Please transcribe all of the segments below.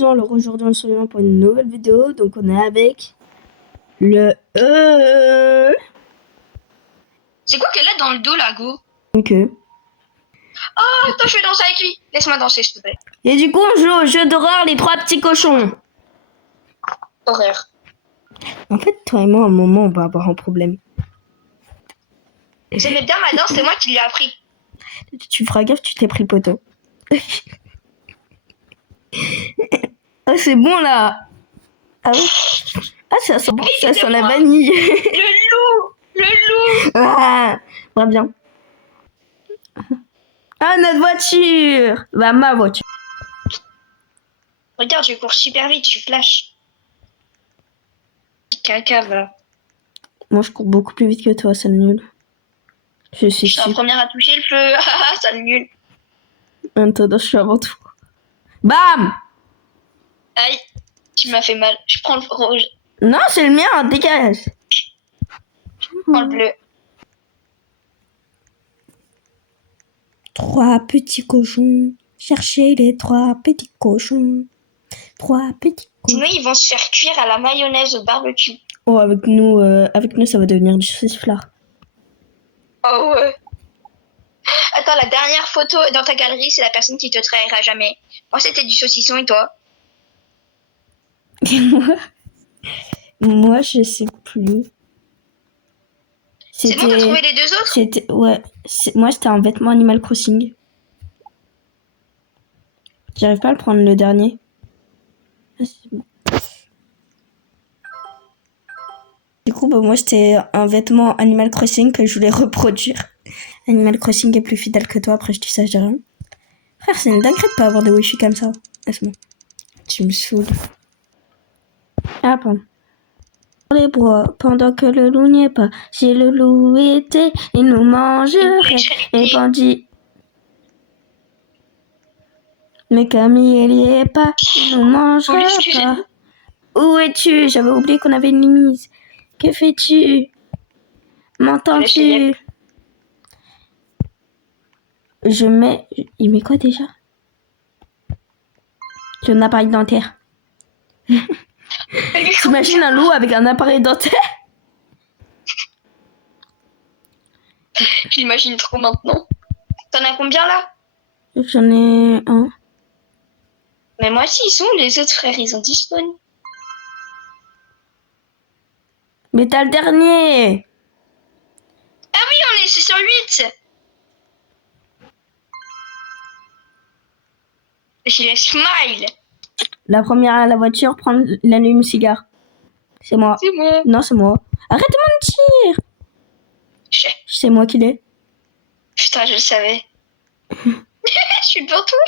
Alors aujourd'hui on se retrouve pour une nouvelle vidéo, donc on est avec le C'est quoi qu'elle a dans le dos là, Go? Ok. Oh, attends, je vais danser avec lui. Laisse-moi danser, s'il te plaît. Et du coup on joue au jeu d'horreur les trois petits cochons. Horreur. En fait toi et moi à un moment on va avoir un problème. J'aimais bien ma danse, c'est moi qui lui ai appris. Tu feras gaffe, tu t'es pris le poteau. Ah c'est bon là. Ah oui. Ah ça sent bon, ça sent la vanille. Le loup. Le loup. Ah, va bien. Ah notre voiture. Bah ma voiture. Regarde, je cours super vite, je suis flash. Caca, va. Moi je cours beaucoup plus vite que toi, c'est nul. Je suis la première à toucher le feu. Ah, ça le nul. Attends, je suis avant tout. Bam! Aïe, tu m'as fait mal. Je prends le rouge. Non, c'est le mien, dégage. Je prends le bleu. Trois petits cochons. Cherchez les trois petits cochons. Trois petits cochons. Sinon, ils vont se faire cuire à la mayonnaise au barbecue. Oh, avec nous, ça va devenir du sauciflard. Oh ouais. Attends, la dernière photo dans ta galerie, c'est la personne qui te trahira jamais. Moi, c'était du saucisson et toi? Moi, je sais plus. C'est bon, t'as trouvé les deux autres? Ouais. Moi, c'était un vêtement Animal Crossing. J'arrive pas à le prendre le dernier. Ah, c'est bon. Du coup, moi, c'était un vêtement Animal Crossing que je voulais reproduire. Animal Crossing est plus fidèle que toi, après je dis ça, je dis rien. Frère, c'est une dinguerie de pas avoir de wifi comme ça. Ah, c'est bon. Tu me saoules. Ah, pardon. Les bois, pendant que le loup n'y est pas. Si le loup était, il nous mangerait. Et bandit. Mais comme il n'y est pas, il nous mangerait pas. Où es-tu? J'avais oublié qu'on avait une limite. Que fais-tu? M'entends-tu? Je mets... Il met quoi déjà? J'ai un appareil dentaire. T'imagines un loup avec un appareil dentaire? Je l'imagine trop maintenant. T'en as combien là? J'en ai un. Mais moi aussi, ils sont les autres frères, ils ont disponible. Mais t'as le dernier. Ah oui, c'est sur 8. J'ai le smile. La première à la voiture, prendre l'allume-cigare. C'est moi. C'est moi. Non, c'est moi. Arrête de mentir. C'est moi qui l'ai. Putain, je le savais. Je suis devant toi.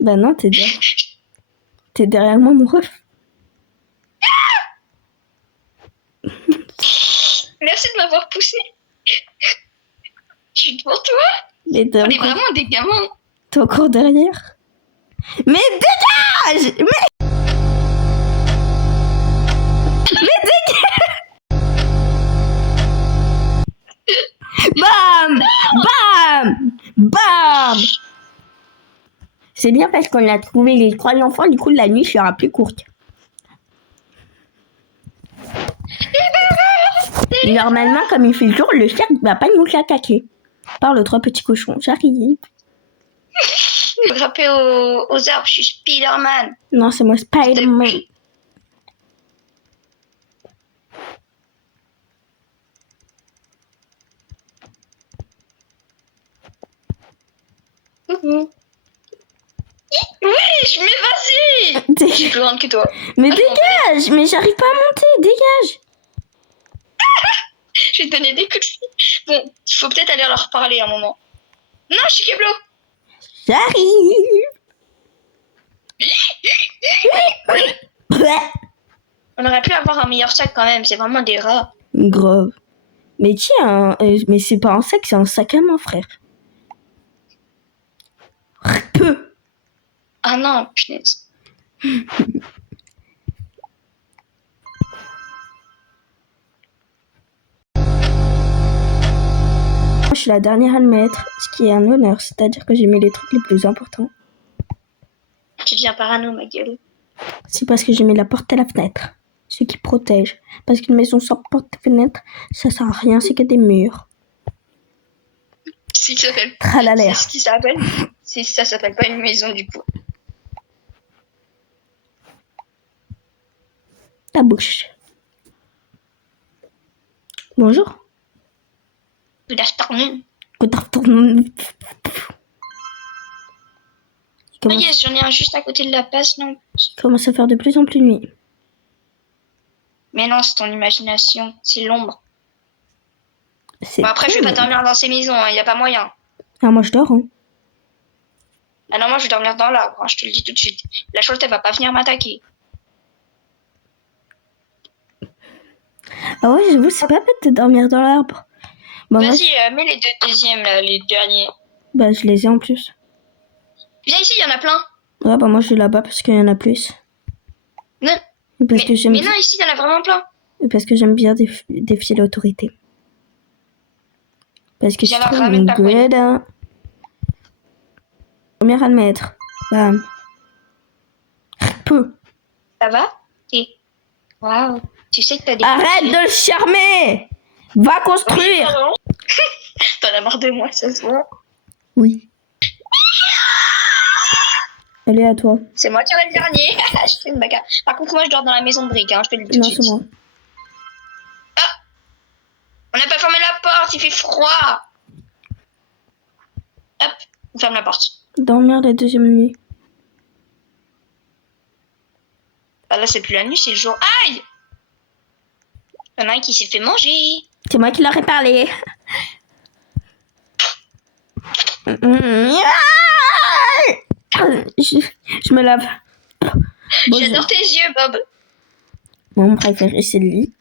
Bah non, t'es derrière moi, mon ref. Merci de m'avoir poussé. Je suis devant toi. On est vraiment des gamins. T'es encore derrière. Mais dégage! Mais dégage! Bam! Bam! Bam! C'est bien parce qu'on a trouvé les trois enfants, du coup la nuit sera plus courte. Normalement, comme il fait jour, le cerf ne va pas nous attaquer. Par le trois petits cochons, j'arrive. Frapper aux arbres, je suis Spider-Man. Non, c'est moi Spider-Man. Oui, mais vas-y. Je suis plus grande que toi. Mais dégage. Mais j'arrive pas à monter, dégage. Je vais te donner des coups de fil. Bon, il faut peut-être aller leur parler un moment. Non, je suis Keblo. J'arrive. On aurait pu avoir un meilleur sac quand même, c'est vraiment des rats. Grave. Mais tiens, mais c'est pas un sac, c'est un sac à main, frère. Peu. Ah non, punaise. Je suis la dernière à le mettre, ce qui est un honneur, c'est-à-dire que j'ai mis les trucs les plus importants. Tu deviens parano, ma gueule. C'est parce que j'ai mis la porte et la fenêtre. Ce qui protège. Parce qu'une maison sans porte et fenêtre, ça sert à rien, c'est que des murs. C'est Tralala. ce qui s'appelle. Ça s'appelle pas une maison du coup. Ta bouche. Bonjour. Good afternoon. Good afternoon. Ah yes, j'en ai un juste à côté de la place, non? Il commence à faire de plus en plus nuit. Mais non, c'est ton imagination, c'est l'ombre. C'est Bon, après, je vais pas dormir dans ces maisons, il y a pas moyen. Ah, moi je dors. Hein. Ah non, moi je vais dormir dans l'arbre, hein, je te le dis tout de suite. La chouette, elle va pas venir m'attaquer. Ah ouais, j'avoue, c'est pas bête de dormir dans l'arbre. Bah, vas-y, mets les deux deuxièmes, là, les derniers. Bah, je les ai en plus. Viens ici, il y en a plein. Ouais, bah moi je vais là-bas parce qu'il y en a plus. Non. Parce que j'aime mais non, ici, il y en a vraiment plein. Parce que j'aime bien défier l'autorité. Parce que je suis trop ramène ta poignée. good. Hein. Première à le mettre. Bam. Peu. Ça va? Waouh. Tu sais que t'as des... Arrête de le charmer. Va construire. T'en as marre de moi, ça se voit. Oui. Allez, à toi. C'est moi qui aurai le dernier. Je fais une bagarre. Par contre, moi, je dors dans la maison de briques, hein. Je te le dis tout de suite. Non, c'est moi. Ah! On n'a pas fermé la porte, il fait froid. Hop, on ferme la porte. Dormir la deuxième nuit. Bah là, c'est plus la nuit, c'est le jour. Aïe! Il y en a un qui s'est fait manger. C'est moi qui leur ai parlé. Je me lave. J'adore tes yeux, Bob. Mon préféré, c'est lui.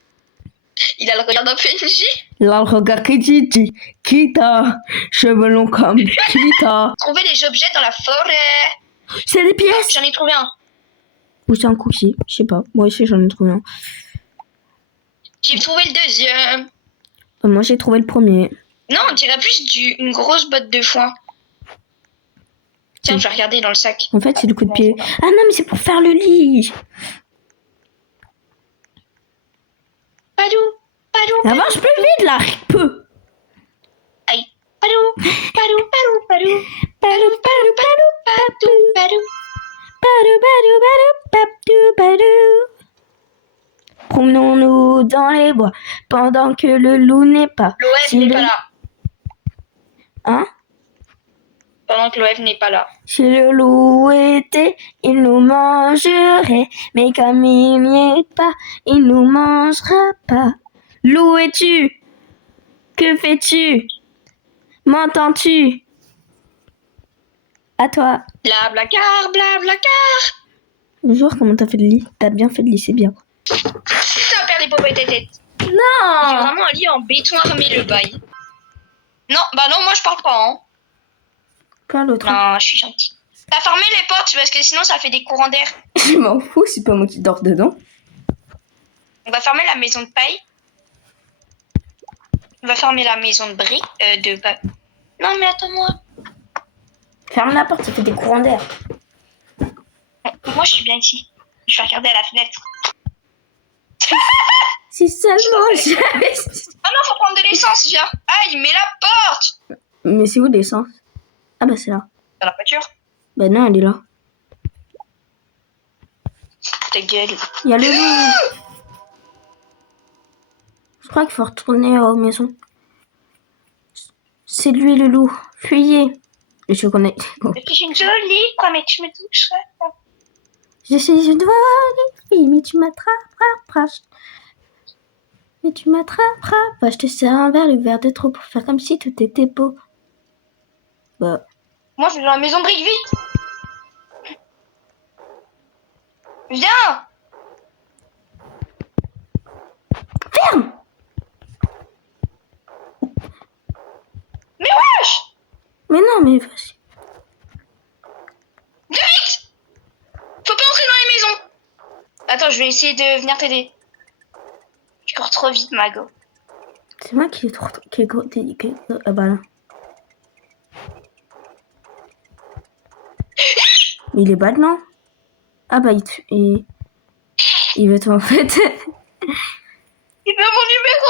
Il a le regard d'un PNJ. Là, le regard qui dit Kita, cheveux longs comme Kita. Trouver des objets dans la forêt. C'est des pièces. J'en ai trouvé un. Ou c'est un cookie, je sais pas. Moi aussi, j'en ai trouvé un. J'ai trouvé le deuxième. Moi, j'ai trouvé le premier. Non, on dirait plus une grosse botte de foin. Tiens, je vais regarder dans le sac. En fait, c'est le coup de pied. Ah non, mais c'est pour faire le lit. Padou, padou. Avance plus vite, là. Peu. Aïe. Padou, padou, padou, padou. Padou, padou, padou, Padou, padou. padou, padou, padou, padou, padou. Promenons-nous dans les bois pendant que le loup n'est pas. L'OF n'est pas là. Hein? Pendant que l'OF n'est pas là. Si le loup était, il nous mangerait. Mais comme il n'y est pas, il nous mangera pas. Loup es-tu? Que fais-tu? M'entends-tu? À toi. Blablacar, blablacar. Bonjour, comment t'as fait le lit? T'as bien fait le lit, c'est bien. Ça perd les paupières de tête. C'est Non! vraiment un lit en béton armé, le bail. Non, bah non, moi je parle pas, hein. Pas l'autre. Non, je suis gentille. T'as fermé les portes parce que sinon ça fait des courants d'air. Je m'en fous, c'est pas moi qui dors dedans. On va fermer la maison de paille. On va fermer la maison de briques. Non, mais attends-moi. Ferme la porte, ça fait des courants d'air. Moi je suis bien ici. Je vais regarder à la fenêtre. Si seulement j'avais... Ah non, faut prendre de l'essence, viens. Aïe, mets la porte. Mais c'est où l'essence? Ah bah c'est là. Dans la voiture. Bah non, elle est là. Ta gueule. Il y a le loup. Je crois qu'il faut retourner aux maisons. C'est lui le loup. Fuyez. Je connais. Je suis une jolie, quoi, mais tu me toucherais pas. Je suis une jolie fille, mais tu m'attraperas. Mais tu m'attraperas. Bah, je te sers un verre, le verre de trop pour faire comme si tout était beau. Bah. Moi, je vais dans la maison de briques, vite. Viens. Ferme. Mais wesh. Mais non, mais vas-y. Viens vite. Faut pas entrer dans les maisons. Attends, je vais essayer de venir t'aider. Je cours trop vite, Mago. C'est moi qui est trop... Ah bah là. Mais il est bad, non? Ah bah il veut ton en fait. Il veut mon numéro.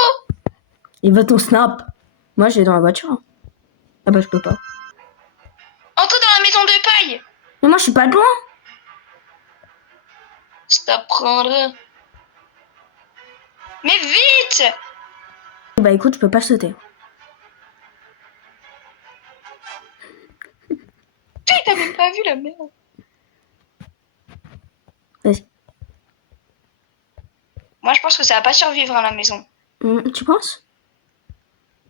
Il veut ton snap. Moi j'ai dans la voiture. Hein. Ah bah je peux pas. Entre dans la maison de paille. Mais moi je suis pas loin. Ça prendra. Mais vite. Bah écoute, je peux pas sauter. Putain, t'as même pas vu la merde. Vas-y. Moi je pense que ça va pas survivre à la maison. Tu penses?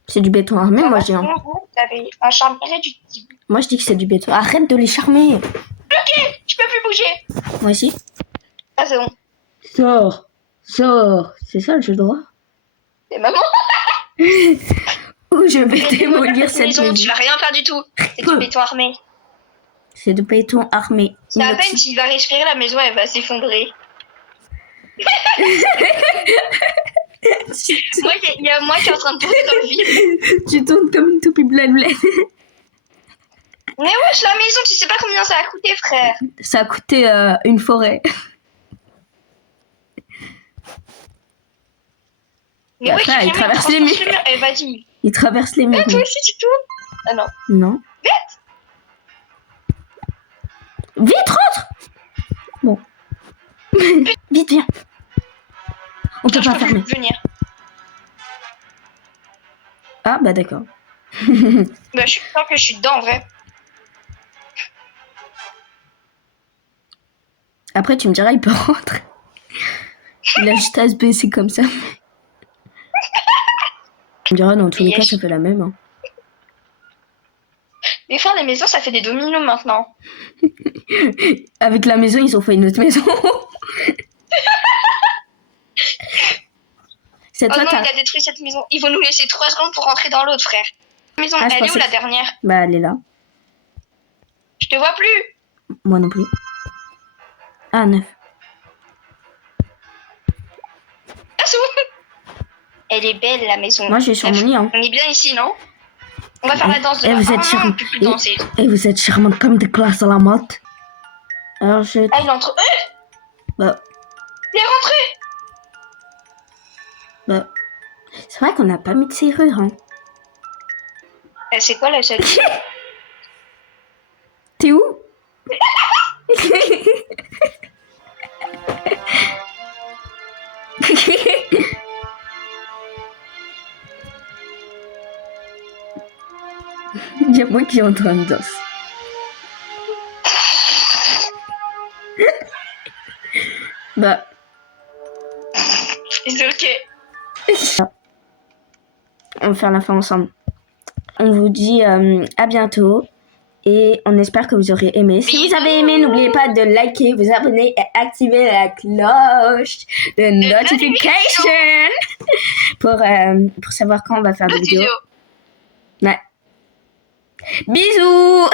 C'est du béton armé, moi je dis. Hein. T'avais un charme irréductible. Moi je dis que c'est du béton. Arrête de les charmer. Ok, je peux plus bouger. Moi aussi. Ah c'est bon. Sors. Sors. C'est ça le jeu de droit. C'est maman. Ou je vais démolir cette maison. Tu vas rien faire du tout. C'est du béton armé. C'est du béton armé. C'est à peine s'il va respirer, la maison elle va s'effondrer. Moi, il y a moi qui est en train de tourner dans le vide. Tu tournes comme une toupie bled. Mais wesh, la maison, tu sais pas combien ça a coûté, frère. Ça a coûté une forêt. Mais bah, ouais, frère, il traverse les murs. Eh, vas-y. Il traverse les murs. Toi aussi, tu tournes. Ah non. Non. Vite, rentre. Bon. Vite, viens. On peut pas fermer. Venir. Ah, bah d'accord. Bah, je suis sûre que je suis dedans, en vrai. Après, tu me diras, il peut rentrer. Il a juste à se baisser comme ça. Tu me diras, dans tous les cas, ça fait la même. Hein. Mais frère, les maisons, ça fait des dominos maintenant. Avec la maison, ils ont fait une autre maison. Oh non, il a détruit cette maison. Ils vont nous laisser 3 secondes pour rentrer dans l'autre, frère. La maison, elle est où la dernière? Bah, elle est là. Je te vois plus. Moi non plus. Ah, 9. Ah, c'est bon. Elle est belle, la maison. Moi, j'ai sur mon lit. Hein. On est bien ici, non? On va faire la danse de la... Et vous êtes charmante comme des glaces à la menthe. Alors, je... Ah, il entre... Bah... Il est rentré. Bah... C'est vrai qu'on n'a pas mis de serrure, hein. C'est quoi la seule? T'es où? Il y a moi qui est en train de danser. Bah... C'est ok. On va faire la fin ensemble. On vous dit à bientôt. Et on espère que vous aurez aimé. Si vous avez aimé, n'oubliez pas de liker, vous abonner et activer la cloche de notification pour savoir quand on va faire des vidéos. Ouais. Bisous.